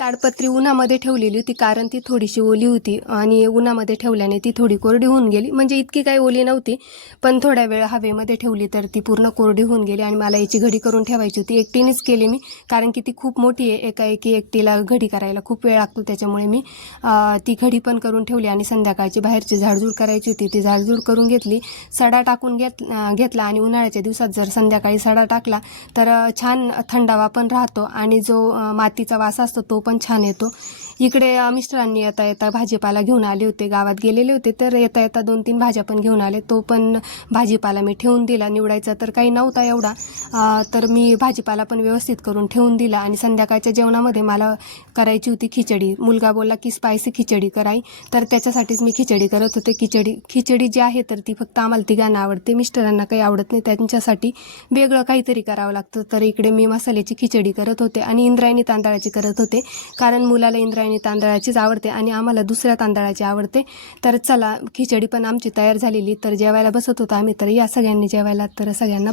ताडपत्री उन्हामध्ये ठेवलेली होती, कारण ती थोडीशी ओली होती आणि उन्हामध्ये ठेवल्याने ती थोडी कोरडी होऊन गेली. म्हणजे इतकी काही ओली नव्हती, पण थोड्या वेळ हवेमध्ये ठेवली तर ती पूर्ण कोरडी होऊन गेली आणि मला याची घडी करून ठेवायची होती. एकटीनेच केली मी, कारण की ती खूप मोठी आहे. एकाएकी एकटीला घडी करायला खूप वेळ लागतो, त्याच्यामुळे मी ती घडी पण करून ठेवली. आणि संध्याकाळची बाहेरची झाडझूड करायची होती, ती झाडझूड करून घेतली. सडा टाकून घेतला आणि उन्हाळ्याच्या दिवसात जर संध्याकाळी सडा टाकला तर छान थंडावा पण राहतो आणि जो मातीचा वास असतो तो पण छान येतो. इकडे मिस्टरांनी येता येता भाजीपाला घेऊन आले होते, गावात गेलेले होते, तर येता येता 2-3 भाज्या पण घेऊन आले. तो पण भाजीपाला मी ठेवून दिला. निवडायचा तर काही नव्हता एवढा, तर मी भाजीपाला पण व्यवस्थित करून ठेवून दिला. आणि संध्याकाळच्या जेवणामध्ये मला करायची होती खिचडी. मुलगा बोलला की स्पायसी खिचडी कराई, तर त्याच्यासाठीच मी खिचडी करत होते. खिचडी जी आहे तर ती फक्त आम्हाला तिघांना आवडते, मिस्टरांना काही आवडत नाही, त्यांच्यासाठी वेगळं काहीतरी करावं लागतं. तर इकडे मी मसाल्याची खिचडी करत होते आणि इंद्रायणी तांदळाची करत होते, कारण मुलाला इंद्रायणी तांदळाचीच आवडते आणि आम्हाला दुसऱ्या तांदळाची आवडते. तर चला, खिचडी पण आमची तयार झालेली, तर जेवायला बसत होतो आम्ही. तर या सगळ्यांनी जेवायला. तर सगळ्यांना